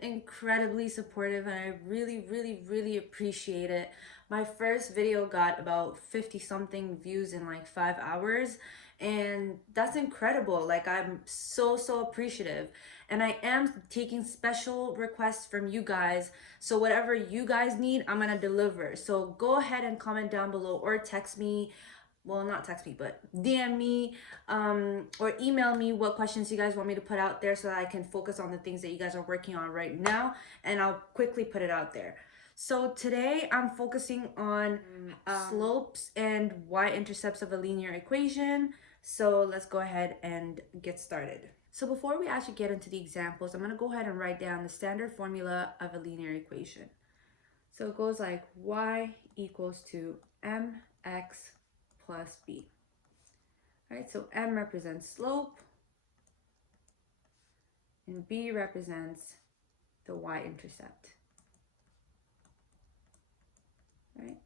been incredibly supportive and I really appreciate it. My first video got about 50 something views in like 5 hours, and that's incredible. Like, I'm so appreciative, and I am taking special requests from you guys. So whatever you guys need, I'm gonna deliver. So go ahead and comment down below or text me, well, not text me, but DM me, or email me what questions you guys want me to put out there so that I can focus on the things that you guys are working on right now, and I'll quickly put it out there. So today I'm focusing on slopes and y-intercepts of a linear equation. So let's go ahead and get started. So before we actually get into the examples, I'm gonna go ahead and write down the standard formula of a linear equation. So it goes like y equals to mx plus b. All right, so m represents slope and b represents the y-intercept. Right?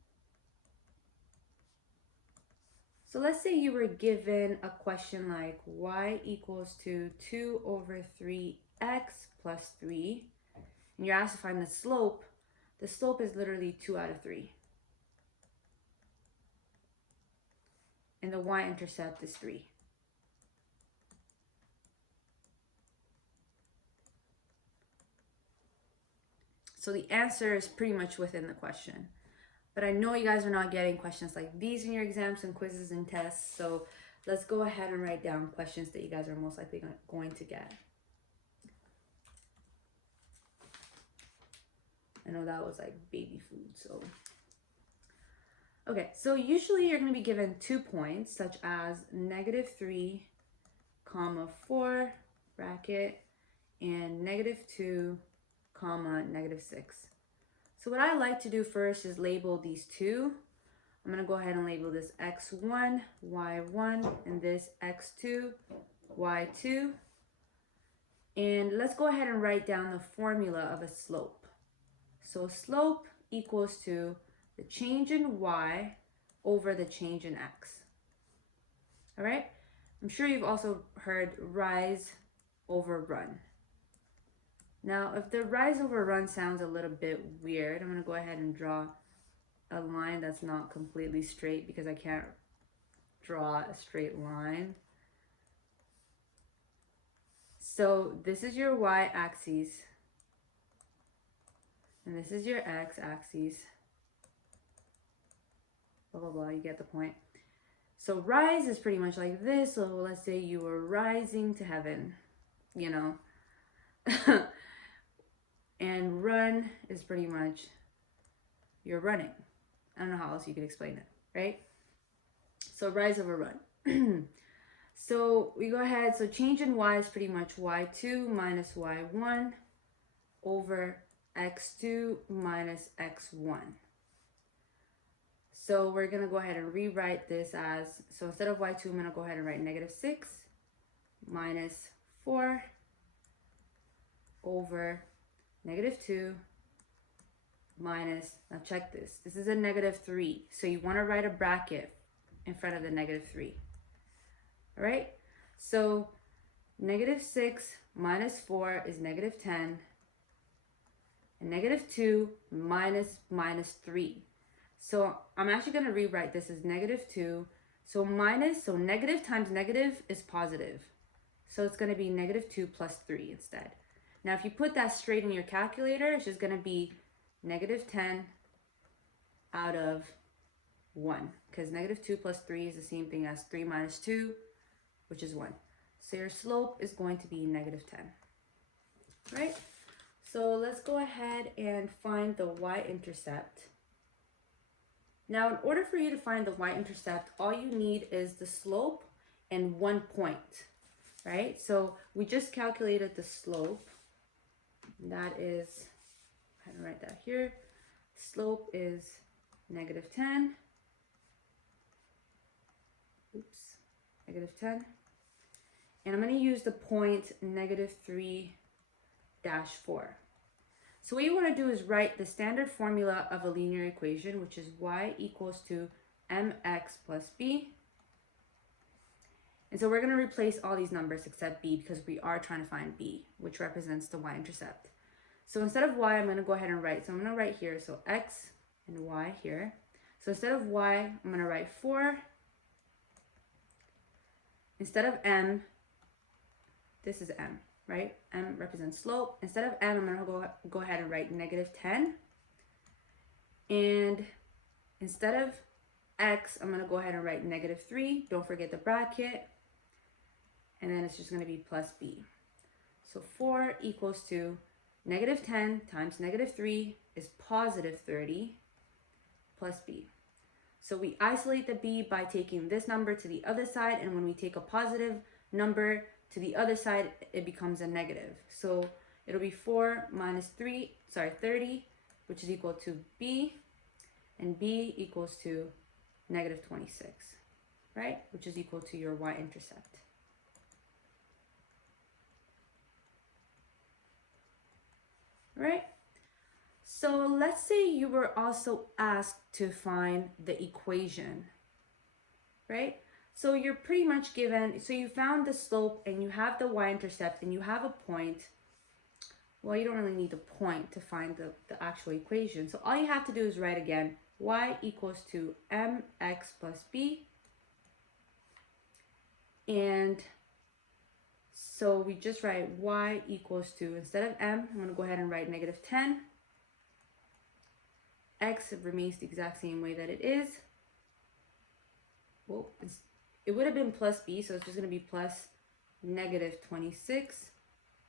So let's say you were given a question like y equals to 2 over 3x plus 3, and you're asked to find the slope. The slope is literally 2 out of 3. And the y-intercept is 3. So the answer is pretty much within the question. But I know you guys are not getting questions like these in your exams and quizzes and tests. So let's go ahead and write down questions that you guys are most likely going to get. I know that was like baby food, so. Okay, so usually you're going to be given 2 points, such as -3, comma 4, bracket, and -2, comma -6. So what I like to do first is label these two. I'm going to go ahead and label this x1, y1, and this x2, y2. And let's go ahead and write down the formula of a slope. So slope equals to the change in y over the change in x. All right? I'm sure you've also heard rise over run. Now, if the rise over run sounds a little bit weird, I'm going to go ahead and draw a line that's not completely straight because I can't draw a straight line. So this is your y-axis, and this is your x-axis. Blah, blah, blah, you get the point. So rise is pretty much like this. So let's say you were rising to heaven, you know. And run is pretty much you're running. I don't know how else you could explain it, right? So rise over run. So we go ahead. So change in y is pretty much y2 minus y1 over x2 minus x1. So we're going to go ahead and rewrite this as, so instead of y2, I'm going to go ahead and write -6 minus 4 over -2 minus, now check this. This is a -3. So you want to write a bracket in front of the -3. All right? So -6 minus 4 is -10. And -2 minus -3. So I'm actually going to rewrite this as -2. So minus, so negative times negative is positive. So it's going to be -2 plus 3 instead. Now, if you put that straight in your calculator, it's just going to be -10 out of 1. Because -2 plus 3 is the same thing as 3 minus 2, which is 1. So your slope is going to be -10. Right? So let's go ahead and find the y-intercept. Now, in order for you to find the y-intercept, all you need is the slope and 1 point, right? So we just calculated the slope. That is, I'm going to write that here. Slope is -10. Oops, -10. And I'm going to use the point -3 -4. So what you want to do is write the standard formula of a linear equation, which is y equals to mx plus b. And so we're going to replace all these numbers except b because we are trying to find b, which represents the y-intercept. So instead of y, I'm going to go ahead and write. So I'm going to write here. So x and y here. So instead of y, I'm going to write 4. Instead of m, this is m, right? M represents slope. Instead of m, I'm going to go ahead and write -10. And instead of x, I'm going to go ahead and write -3. Don't forget the bracket. And then it's just going to be plus b. So 4 equals to -10 times -3 is +30 plus b. So we isolate the b by taking this number to the other side, and when we take a positive number to the other side, it becomes a negative. So it'll be 4 minus 30, which is equal to b, and b equals to -26, right? Which is equal to your y-intercept. Right? So let's say you were also asked to find the equation, right? So you're pretty much given, so you found the slope and you have the y-intercept and you have a point. Well, you don't really need the point to find the actual equation. So all you have to do is write again, y equals to mx plus b. And so we just write y equals to, instead of m, I'm going to go ahead and write -10. X remains the exact same way that it is. Well, it would have been plus b, so it's just going to be plus -26.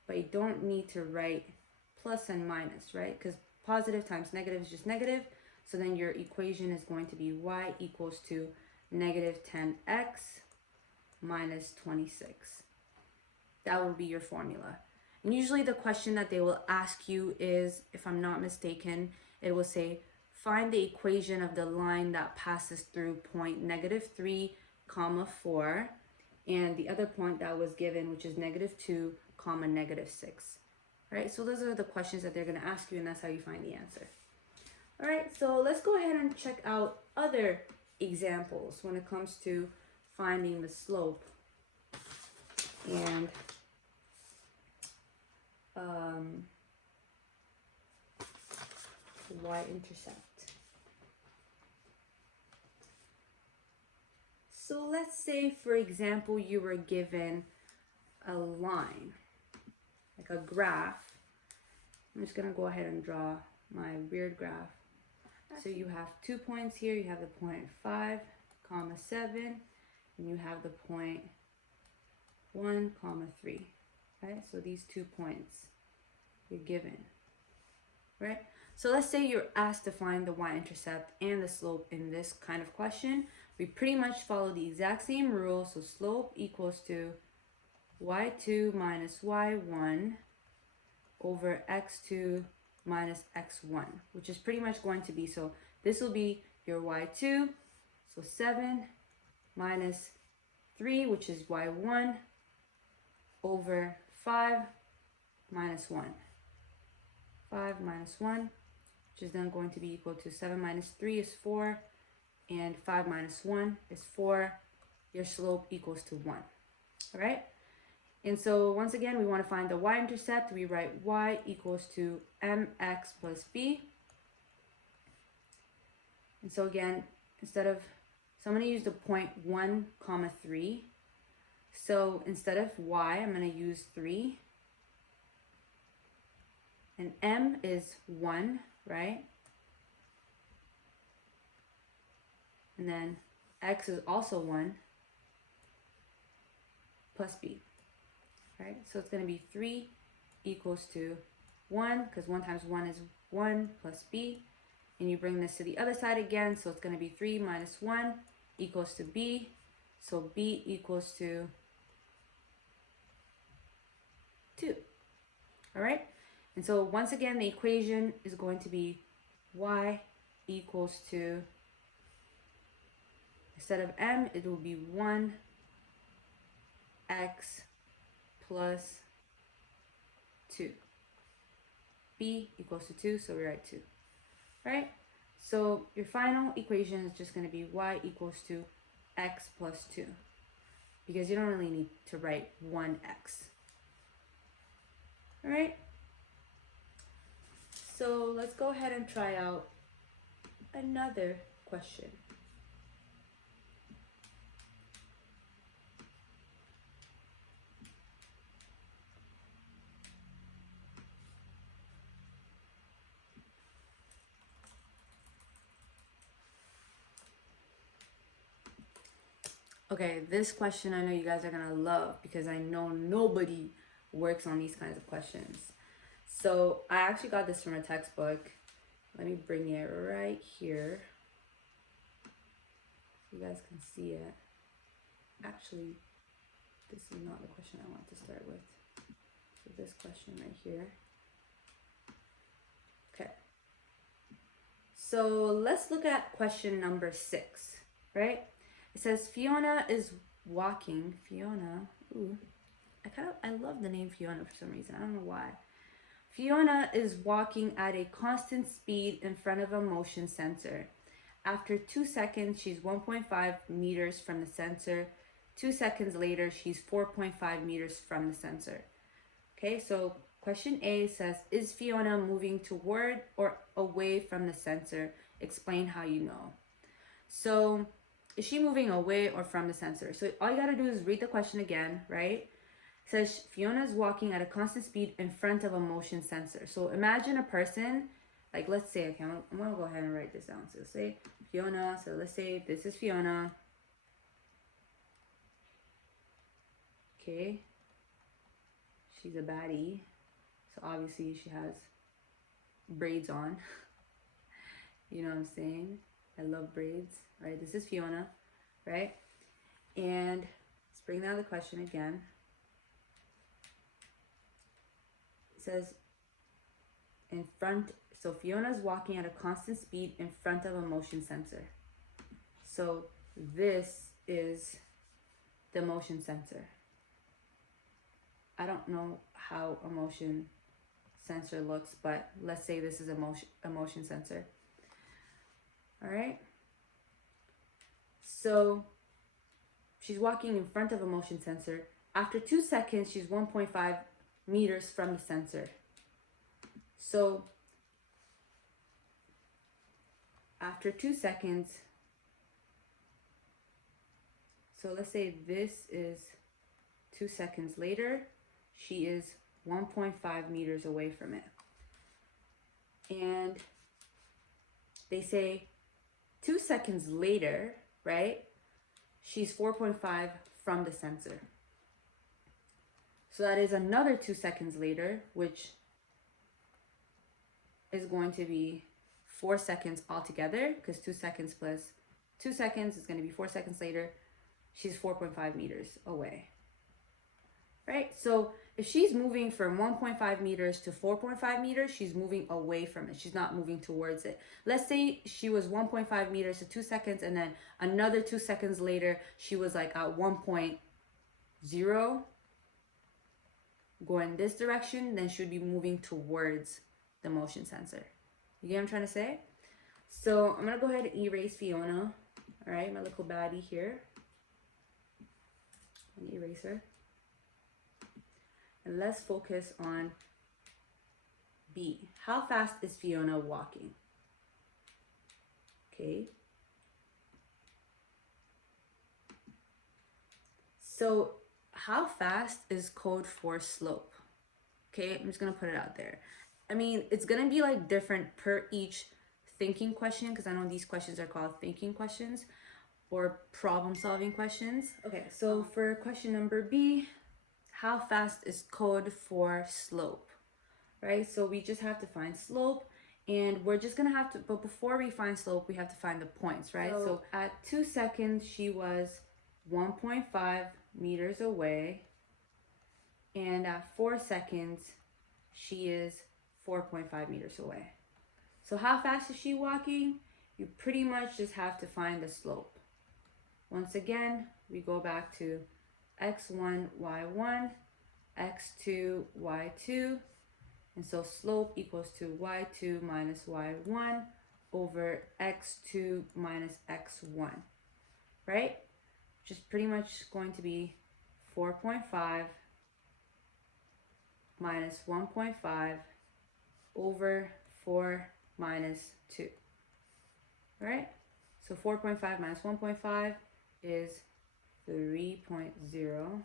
But you don't need to write plus and minus, right? Because positive times negative is just negative. So then your equation is going to be y equals to -10x minus 26. That will be your formula. And usually the question that they will ask you is, if I'm not mistaken, it will say, find the equation of the line that passes through point -3, 4, and the other point that was given, which is -2, -6. All right, so those are the questions that they're going to ask you, and that's how you find the answer. All right, so let's go ahead and check out other examples when it comes to finding the slope and y-intercept. So let's say, for example, you were given a line, like a graph. I'm just gonna go ahead and draw my weird graph. So you have 2 points here. You have the point 5, 7, and you have the point 1, 3. Right? So these 2 points you're given, right? So let's say you're asked to find the y-intercept and the slope in this kind of question. We pretty much follow the exact same rule. So slope equals to y2 minus y1 over x2 minus x1, which is pretty much going to be, so this will be your y2, so 7 minus 3, which is y1, over 5 minus 1. 5 minus 1, which is then going to be equal to 7 minus 3 is 4, and 5 minus 1 is 4. Your slope equals to 1. All right? And so once again, we want to find the y-intercept. We write y equals to mx plus b. And so again, instead of, so I'm going to use the point 1, 3. So instead of y, I'm going to use 3. And m is 1, right? And then x is also 1 plus b. Right? So it's going to be 3 equals to 1, because 1 times 1 is 1 plus b. And you bring this to the other side again, so it's going to be 3 minus 1 equals to b. So b equals to 2. All right? And so once again, the equation is going to be y equals to, instead of m, it will be 1 x plus 2. B equals to 2, so we write 2. Right? So your final equation is just going to be y equals to x plus 2, because you don't really need to write 1x. All right? So let's go ahead and try out another question. Okay, this question I know you guys are gonna love because I know nobody works on these kinds of questions. So I actually got this from a textbook. Let me bring it right here so you guys can see it. Actually, this is not the question I want to start with. So this question right here. Okay. So let's look at question number 6, right? It says Fiona is walking. Fiona, ooh, I love the name Fiona for some reason. I don't know why. Fiona is walking at a constant speed in front of a motion sensor. After 2 seconds, she's 1.5 meters from the sensor. 2 seconds later, she's 4.5 meters from the sensor. Okay, so question A says, is Fiona moving toward or away from the sensor? Explain how you know. So is she moving away or from the sensor? So all you gotta do is read the question again, right? It says Fiona's walking at a constant speed in front of a motion sensor. So imagine a person, like let's say, okay, I'm gonna go ahead and write this down. So say Fiona, so let's say this is Fiona. Okay. She's a baddie. So obviously she has braids on. You know what I'm saying? I love braids, right? This is Fiona, right? And let's bring down the question again. It says in front, so Fiona's walking at a constant speed in front of a motion sensor. So this is the motion sensor. I don't know how a motion sensor looks, but let's say this is a motion sensor. All right. So she's walking in front of a motion sensor. After 2 seconds, she's 1.5 meters from the sensor. So after 2 seconds, so let's say this is 2 seconds later, she is 1.5 meters away from it. And they say 2 seconds later, right, she's 4.5 from the sensor. So that is another 2 seconds later, which is going to be 4 seconds altogether, because 2 seconds plus 2 seconds is going to be 4 seconds later. She's 4.5 meters away. Right? So if she's moving from 1.5 meters to 4.5 meters, she's moving away from it. She's not moving towards it. Let's say she was 1.5 meters to 2 seconds, and then another 2 seconds later, she was like at 1.0 going this direction, then she would be moving towards the motion sensor. You get what I'm trying to say? So I'm going to go ahead and erase Fiona. All right, my little baddie here. An eraser. And let's focus on B. How fast is Fiona walking? Okay. So how fast is code for slope? Okay, I'm just going to put it out there. I mean, it's going to be like different per each thinking question, because I know these questions are called thinking questions or problem solving questions. Okay, so for question number B, how fast is code for slope, right? So we just have to find slope, and we're just gonna have to, but before we find slope, we have to find the points, right? So at 2 seconds, she was 1.5 meters away, and at 4 seconds, she is 4.5 meters away. So how fast is she walking? You pretty much just have to find the slope. Once again, we go back to x1, y1, x2, y2. And so slope equals to y2 minus y1 over x2 minus x1, right? Which is pretty much going to be 4.5 minus 1.5 over 4 minus 2. All right? So 4.5 minus 1.5 is 3.0,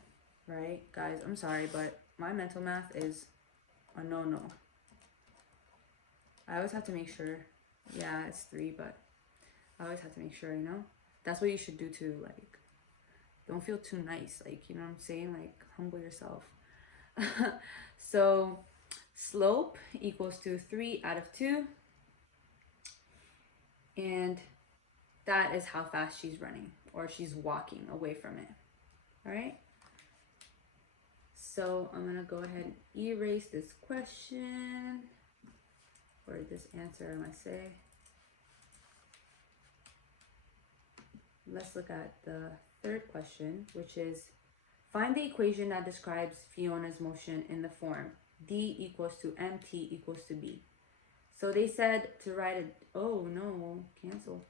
right? Guys, I'm sorry, but my mental math is a no-no. I always have to make sure. Yeah, it's 3, but I always have to make sure, you know? That's what you should do too. Like, don't feel too nice. Like, you know what I'm saying? Like, humble yourself. So, slope equals to 3 out of 2. And that is how fast she's running, or she's walking away from it. All right? So, I'm going to go ahead and erase this question, or this answer, I must say. Let's look at the third question, which is, find the equation that describes Fiona's motion in the form d equals to mt equals to b. So they said to write it, oh no, cancel.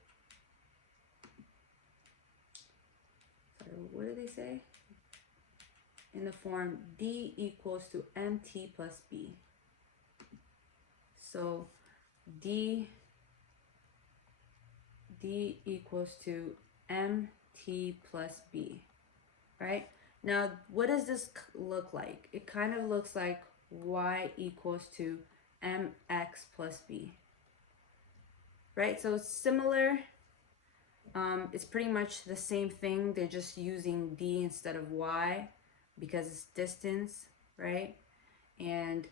Sorry, what did they say? In the form d equals to mt plus b. So d equals to mt plus b, right? Now, what does this look like? It kind of looks like y equals to mx plus b, right? So it's similar. It's pretty much the same thing. They're just using d instead of y because it's distance, right? And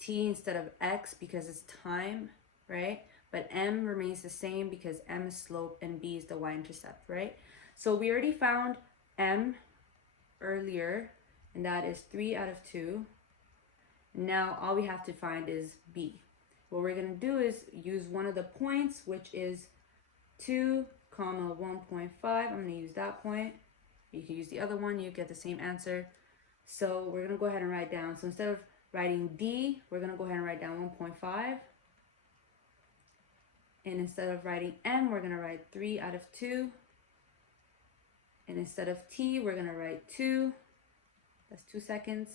t instead of x because it's time, right? But m remains the same because m is slope and b is the y-intercept, right? So we already found m earlier, and that is 3 out of 2. Now all we have to find is b. What we're going to do is use one of the points, which is 2, 1.5. I'm going to use that point. You can use the other one, you get the same answer. So we're going to go ahead and write down. So instead of writing d, we're going to go ahead and write down 1.5. And instead of writing m, we're going to write 3 out of 2. And instead of t, we're going to write 2. That's 2 seconds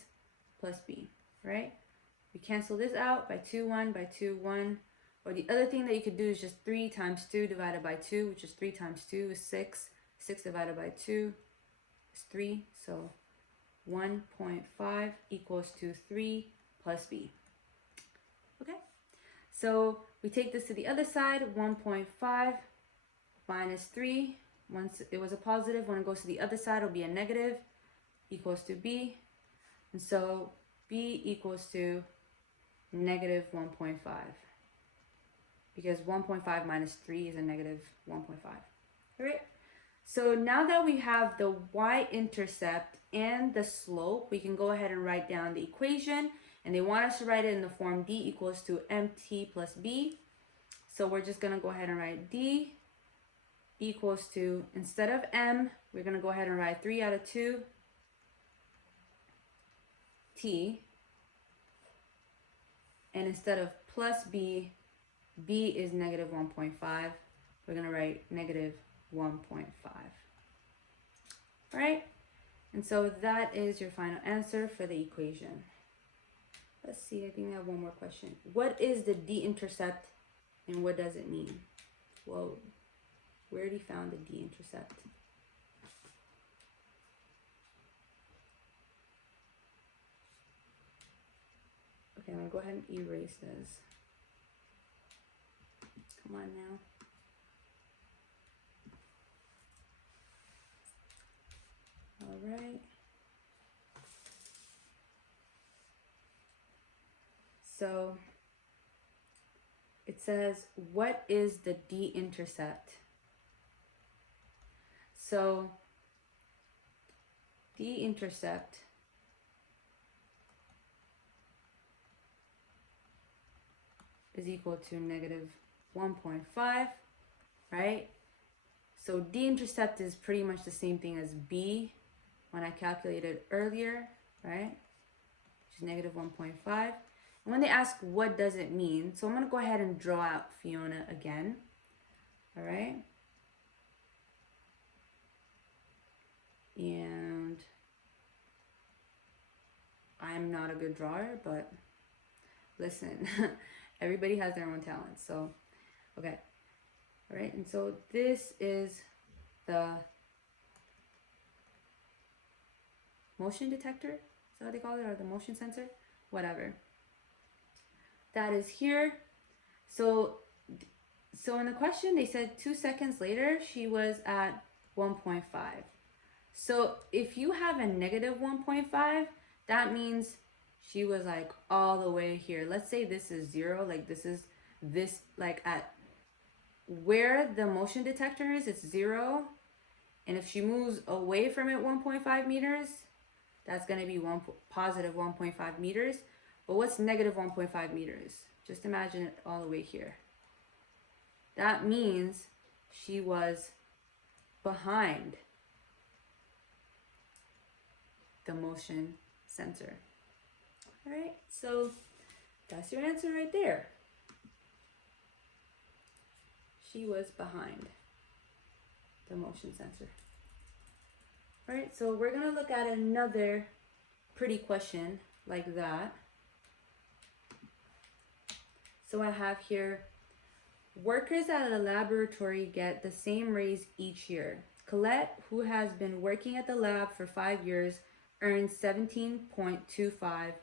plus b, right? We cancel this out by 2, 1, by 2, 1. Or the other thing that you could do is just 3 times 2 divided by 2, which is 3 times 2 is 6. 6 divided by 2 is 3. So 1.5 equals to 3 plus b. Okay? So we take this to the other side. 1.5 minus 3. Once it was a positive, when it goes to the other side, it'll be a negative, equals to b. And so b equals to negative 1.5. Because 1.5 minus 3 is a negative 1.5. All right? So now that we have the y-intercept and the slope, we can go ahead and write down the equation. And they want us to write it in the form d equals to mt plus b. So we're just going to go ahead and write d equals to, instead of m, we're going to go ahead and write 3 out of 2 t. And instead of plus b, b is negative 1.5. We're going to write negative 1.5. All right? And so that is your final answer for the equation. Let's see, I think I have one more question. What is the d-intercept and what does it mean? Whoa, we already found the d-intercept. Okay, I'm gonna go ahead and erase this. Come on now. All right. So it says, what is the d-intercept? So d-intercept is equal to negative 1.5, right? So d-intercept is pretty much the same thing as b when I calculated earlier, right? Which is negative 1.5. And when they ask what does it mean, so I'm going to go ahead and draw out Fiona again, all right? And I'm not a good drawer, but listen, Everybody has their own talents. So, okay. All right. And so this is the motion detector. Is that what they call it? Or the motion sensor? Whatever. That is here. So in the question, they said 2 seconds later, she was at 1.5. So if you have a negative 1.5, that means she was like all the way here. Let's say this is 0, like this is this, like at where the motion detector is, it's 0. And if she moves away from it 1.5 meters, that's going to be positive 1.5 meters. But what's negative 1.5 meters? Just imagine it all the way here. That means she was behind the motion sensor. All right, so that's your answer right there. She was behind the motion sensor. All right, so we're gonna look at another pretty question like that. So I have here, workers at a laboratory get the same raise each year. Colette, who has been working at the lab for 5 years, earns 17.25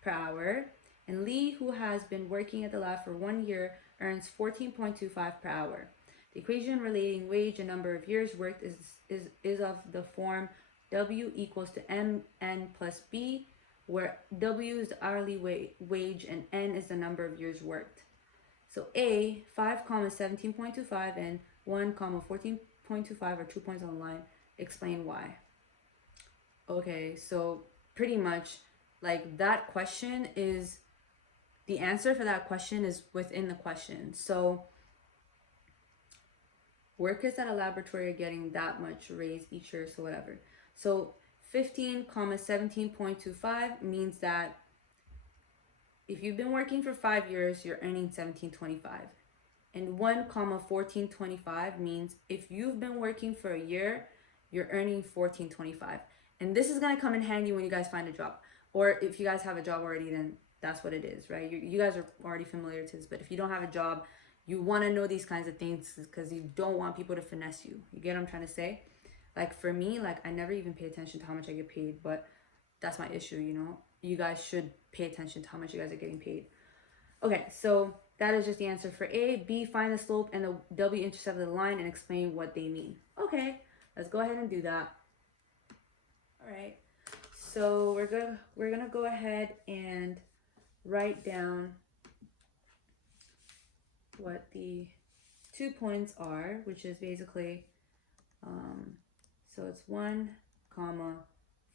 per hour. And Lee, who has been working at the lab for 1 year, earns 14.25 per hour. The equation relating wage and number of years worked is of the form W equals to MN plus B, where W is the hourly wage and N is the number of years worked. So A, 5, 17.25 and 1, 14.25 are 2 points on the line. Explain why. Okay, so pretty much like that question is, the answer for that question is within the question. So workers at a laboratory are getting that much raise each year, so whatever. So 15, 17.25 means that if you've been working for 5 years, you're earning 17.25. And 1, 14.25 means if you've been working for a year, you're earning 14.25. And this is gonna come in handy when you guys find a job. Or if you guys have a job already, then that's what it is, right? You guys are already familiar to this, but if you don't have a job, you wanna know these kinds of things because you don't want people to finesse you. You get what I'm trying to say? Like for me, like I never even pay attention to how much I get paid, but that's my issue, you know? You guys should pay attention to how much you guys are getting paid. Okay, so that is just the answer for A. B, find the slope and the W-intercept of the line and explain what they mean. Okay, let's go ahead and do that. All right, so we're gonna go ahead and write down what the 2 points are, which is basically, so it's 1,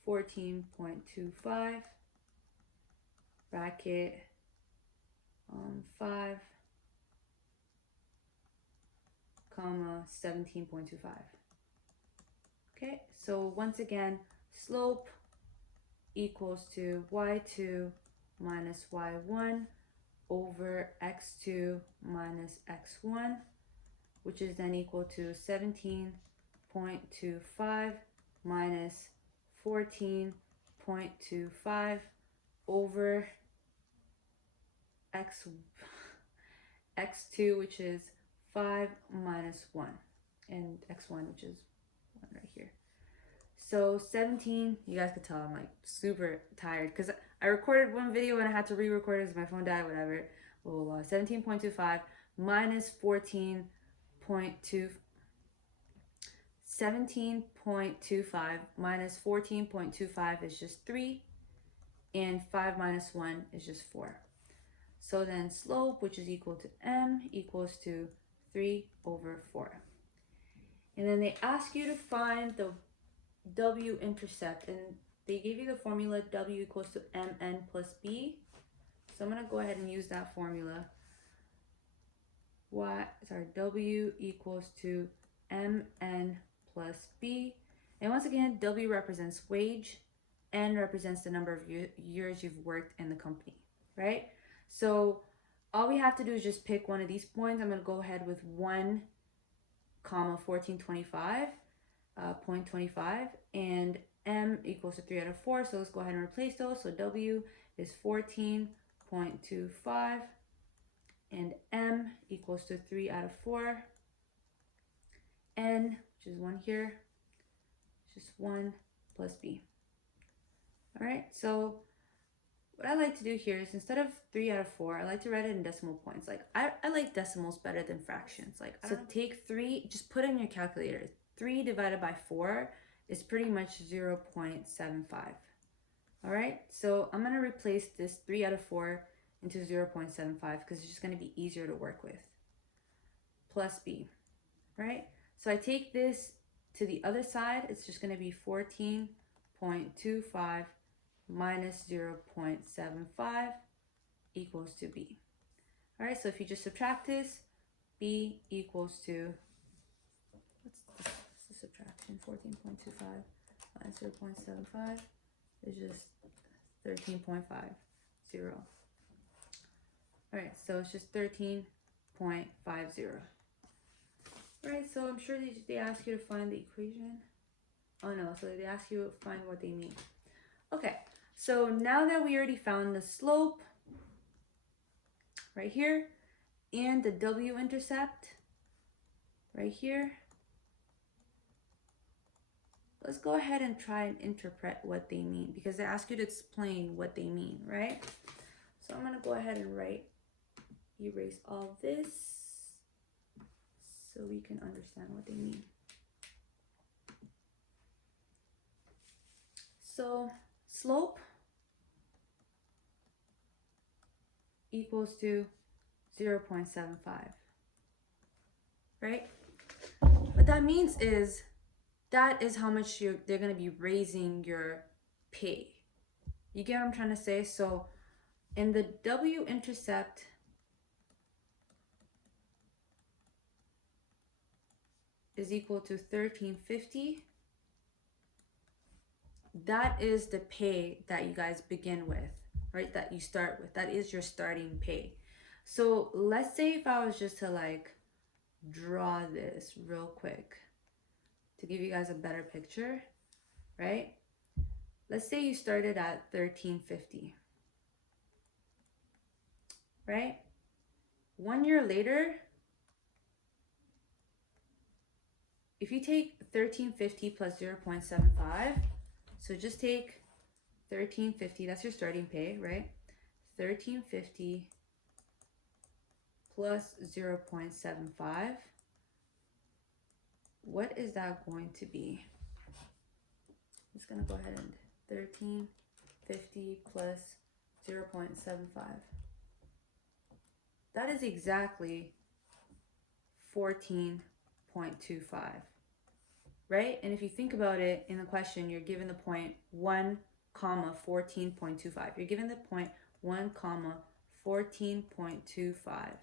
14.25 bracket 5, 17.25. Okay, so once again, slope equals to y2 minus y1 over x2 minus x1, which is then equal to 17.25 minus 14.25 over x2, which is 5 minus 1, and x1, which is 1 right here. So 17, you guys could tell I'm like super tired because I recorded one video and I had to re-record it because my phone died, whatever. Well, 17.25 minus 17.25 minus 14.25 is just 3, and 5 minus 1 is just 4. So then slope, which is equal to m, equals to 3 over 4. And then they ask you to find the W-intercept, and they gave you the formula W equals to mn plus b. So I'm going to go ahead and use that formula. W equals to mn plus b. And once again, W represents wage, N represents the number of years you've worked in the company, right? So all we have to do is just pick one of these points. I'm going to go ahead with 1, 14.25, 0.25, and M equals to 3 out of 4. So let's go ahead and replace those. So W is 14.25 and m equals to 3 out of 4. N, which is 1 here, is just 1 plus b. All right, so what I like to do here is instead of 3 out of 4, I like to write it in decimal points. Like I like decimals better than fractions. Like, so take 3, just put in your calculator. 3 divided by 4 is pretty much 0.75. All right, so I'm gonna replace this 3 out of 4 into 0.75 because it's just gonna be easier to work with. Plus b, right? So I take this to the other side, it's just gonna be 14.25 minus 0.75 equals to b. All right, so if you just subtract this, b equals to, what's the subtraction? 14.25 minus 0.75 is just 13.50. All right, so it's just 13.50. All right, so I'm sure they ask you to find the equation. Oh no, so they ask you to find what they mean. Okay, so now that we already found the slope right here and the Y-intercept right here, let's go ahead and try and interpret what they mean because they ask you to explain what they mean, right? So I'm gonna go ahead and erase all this so we can understand what they mean. So slope equals to 0.75, right? What that means is that is how much they're going to be raising your pay. You get what I'm trying to say? So in the Y-intercept, is equal to 1350. That is the pay that you guys begin with, right? That you start with. That is your starting pay. So let's say if I was just to like draw this real quick to give you guys a better picture, right? Let's say you started at 1350, right? 1 year later, if you take 1350 plus 0.75, so just take 1350, that's your starting pay, right? 1350 plus 0.75, what is that going to be? I'm just gonna go ahead and 1350 plus 0.75. That is exactly 14.25, right? And if you think about it in the question, you're given the point 1, 14.25. You're given the point 1, 14.25,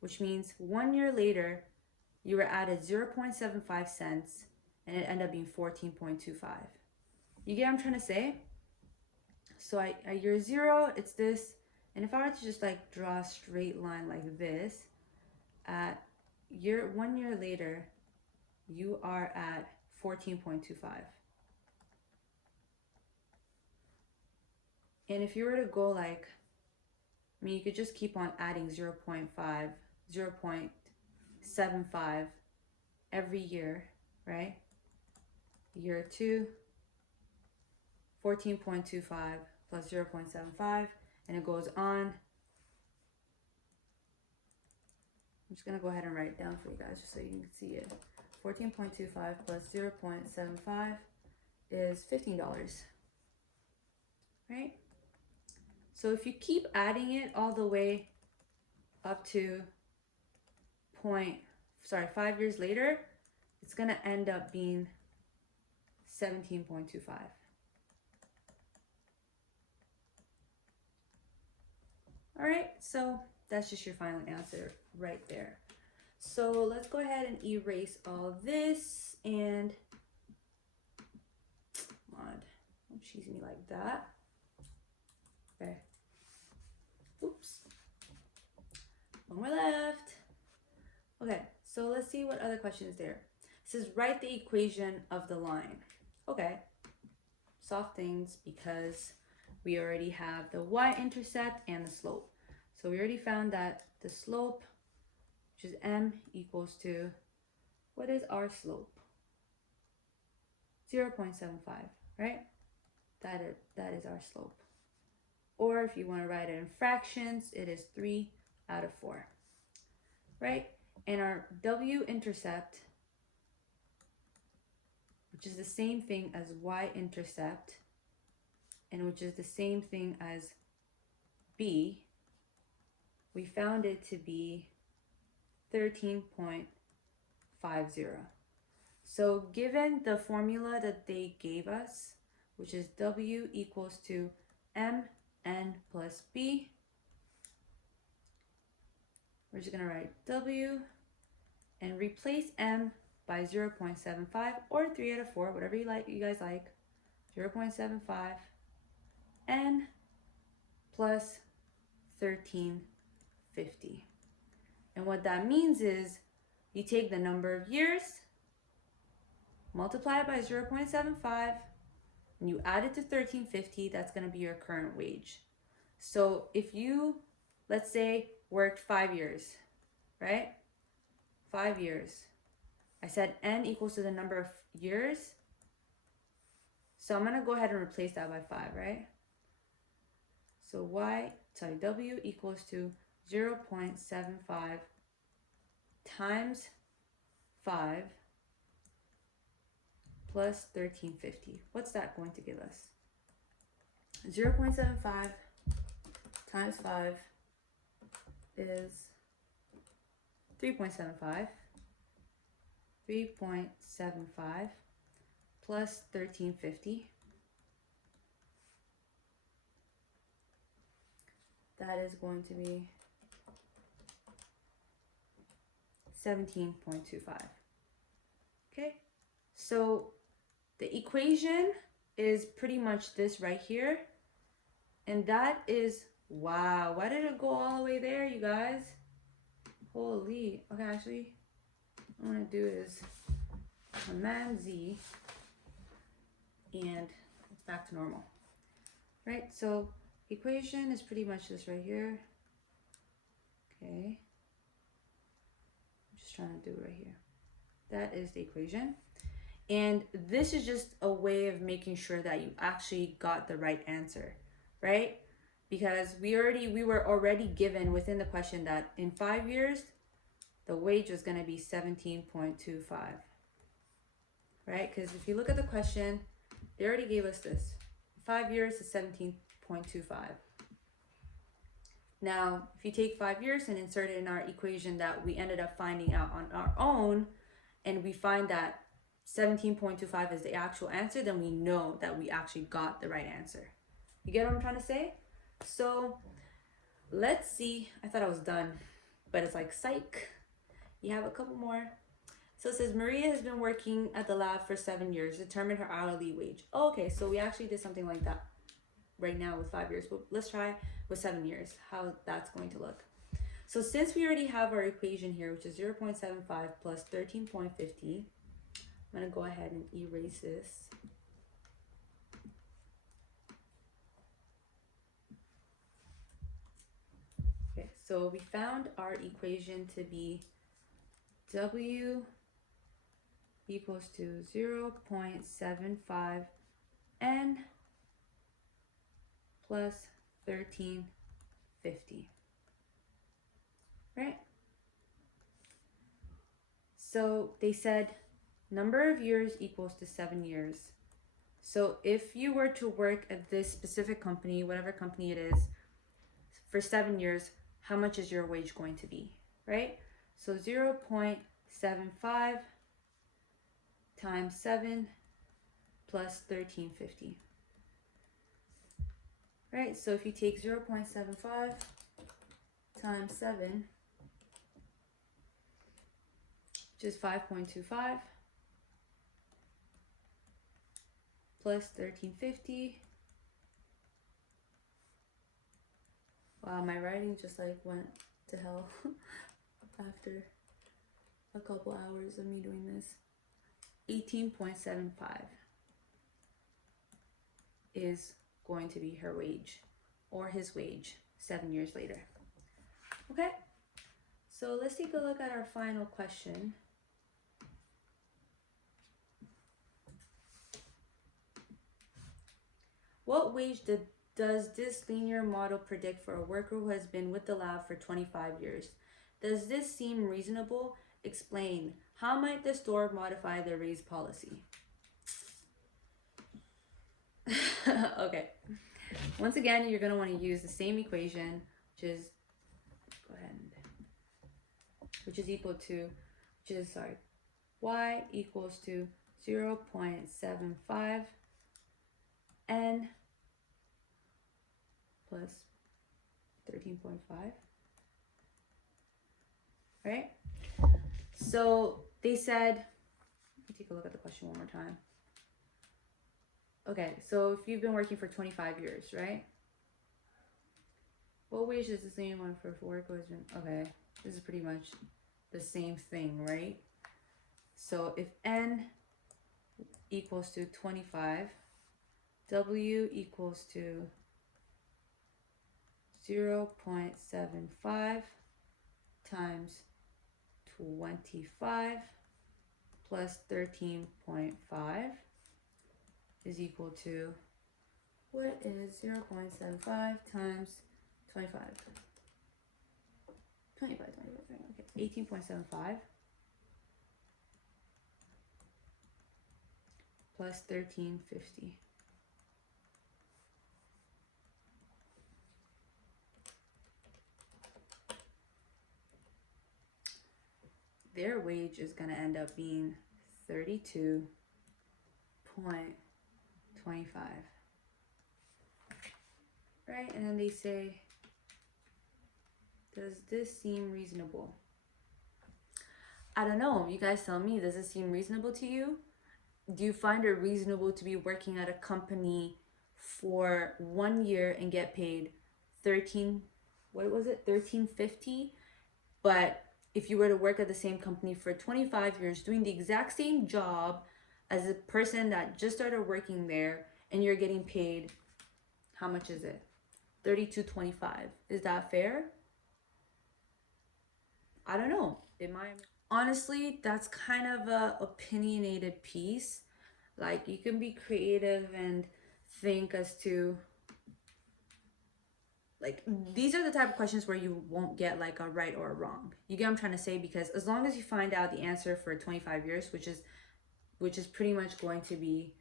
which means 1 year later, you were added 0.75 cents and it ended up being 14.25. You get what I'm trying to say? So at year 0, it's this. And if I were to just like draw a straight line like this, at 1 year later, you are at 14.25. And if you were to go like, I mean, you could just keep on adding 0.5, 0.75 every year, right? Year 2, 14.25 plus 0.75, and it goes on. I'm just gonna go ahead and write it down for you guys just so you can see it. 14.25 plus 0.75 is $15, right? So if you keep adding it all the way up to 5 years later, it's gonna end up being 17.25. All right, so that's just your final answer right there. So let's go ahead and erase all this and, come on, don't cheese me like that. Okay, oops, one more left. Okay, so let's see what other question is there. It says write the equation of the line. Okay, soft things because we already have the y-intercept and the slope. So we already found that the slope, which is m, equals to, what is our slope? 0.75, right? That is our slope. Or if you want to write it in fractions, it is 3 out of 4, right? And our Y-intercept, which is the same thing as Y-intercept, and which is the same thing as B, we found it to be 13.50. So given the formula that they gave us, which is W equals to mn plus B, we're just gonna write W and replace m by 0.75 or 3 out of 4, whatever you guys like, 0.75 n plus 1350. And what that means is you take the number of years, multiply it by 0.75, and you add it to 1350, that's going to be your current wage. So if you, let's say, worked 5 years, right? 5 years. I said n equals to the number of years. So I'm going to go ahead and replace that by 5, right? So W equals to 0.75 times 5 plus 1350. What's that going to give us? 0.75 times 5 is 3.75. 3.75 plus 1350. That is going to be 17.25. Okay, so the equation is pretty much this right here. And that is, wow, why did it go all the way there, you guys? Holy, okay, actually, what I'm gonna do is command Z and it's back to normal, right? So equation is pretty much this right here. Okay, I'm just trying to do it right here. That is the equation. And this is just a way of making sure that you actually got the right answer, right? Because we were already given within the question that in 5 years, the wage was going to be 17.25, right? Because if you look at the question, they already gave us this. 5 years is 17.25. Now, if you take 5 years and insert it in our equation that we ended up finding out on our own, and we find that 17.25 is the actual answer, then we know that we actually got the right answer. You get what I'm trying to say? So let's see. I thought I was done, but it's like, psych. You have a couple more. So it says Maria has been working at the lab for 7 years. Determine her hourly wage. Oh, okay, so we actually did something like that right now with 5 years, but let's try with 7 years, how that's going to look. So since we already have our equation here, which is 0.75 plus 13.50, I'm going to go ahead and erase this. Okay, so we found our equation to be W equals to 0.75 N plus 1350, right? So they said number of years equals to 7 years. So if you were to work at this specific company, whatever company it is, for 7 years, how much is your wage going to be, right? So 0.75 times 7 plus 1350. Right, so if you take 0.75 times 7, which is 5.25, plus 1350. Wow, my writing just like went to hell after a couple hours of me doing this. 18.75 is going to be her wage or his wage 7 years later. Okay, so let's take a look at our final question. What wage does this linear model predict for a worker who has been with the lab for 25 years? Does this seem reasonable? Explain. How might the store modify their raise policy? Okay. Once again, you're going to want to use the same equation, which is, go ahead, which is equal to, y equals to 0.75 n plus 13.5, right? So they said, let me take a look at the question one more time. Okay, so if you've been working for 25 years, right? What wage is the same one for work has been, okay, this is pretty much the same thing, right? So if n equals to 25, w equals to 0.75 times 25 plus 13.5 is equal to, what is 0.75 times 25? 25, okay, 18.75 plus 13.50. Their wage is going to end up being 32.25. Right? And then they say, does this seem reasonable? I don't know. You guys tell me, does it seem reasonable to you? Do you find it reasonable to be working at a company for 1 year and get paid $13.50? But if you were to work at the same company for 25 years doing the exact same job as a person that just started working there, and you're getting paid, how much is it? $32.25. Is that fair? I don't know. Honestly, that's kind of a opinionated piece. Like, you can be creative and think as to, like, these are the type of questions where you won't get like a right or a wrong. You get what I'm trying to say? Because as long as you find out the answer for 25 years, which is pretty much going to be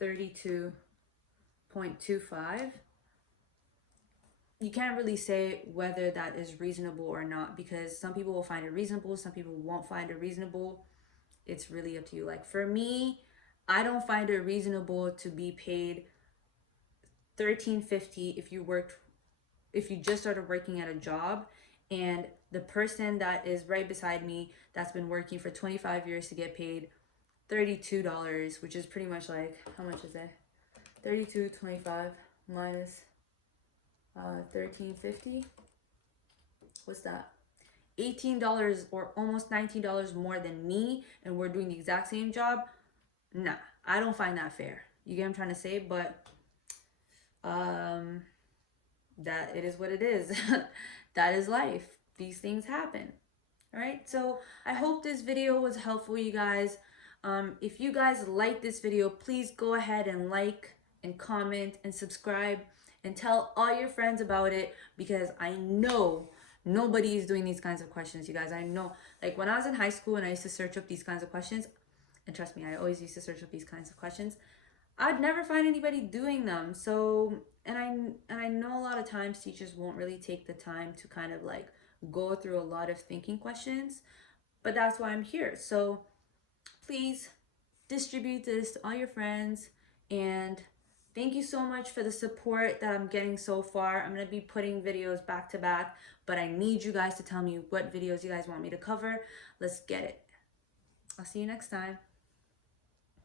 32.25, you can't really say whether that is reasonable or not, because some people will find it reasonable, some people won't find it reasonable. It's really up to you. Like, for me, I don't find it reasonable to be paid $13.50 if you just started working at a job, and the person that is right beside me that's been working for 25 years to get paid $32, which is pretty much like, how much is it? 32.25 minus 13.50. What's that? $18 or almost $19 more than me, and we're doing the exact same job. Nah, I don't find that fair. You get what I'm trying to say? But that it is what it is. That is life. These things happen. All right, so I hope this video was helpful, you guys. If you guys like this video, please go ahead and like and comment and subscribe and tell all your friends about it, because I know nobody is doing these kinds of questions, you guys. I know, like, when I was in high school and I used to search up these kinds of questions, and trust me, I always used to search up these kinds of questions, I'd never find anybody doing them. So, and I know a lot of times teachers won't really take the time to kind of like go through a lot of thinking questions, but that's why I'm here. So please distribute this to all your friends, and thank you so much for the support that I'm getting so far. I'm going to be putting videos back to back, but I need you guys to tell me what videos you guys want me to cover. Let's get it. I'll see you next time.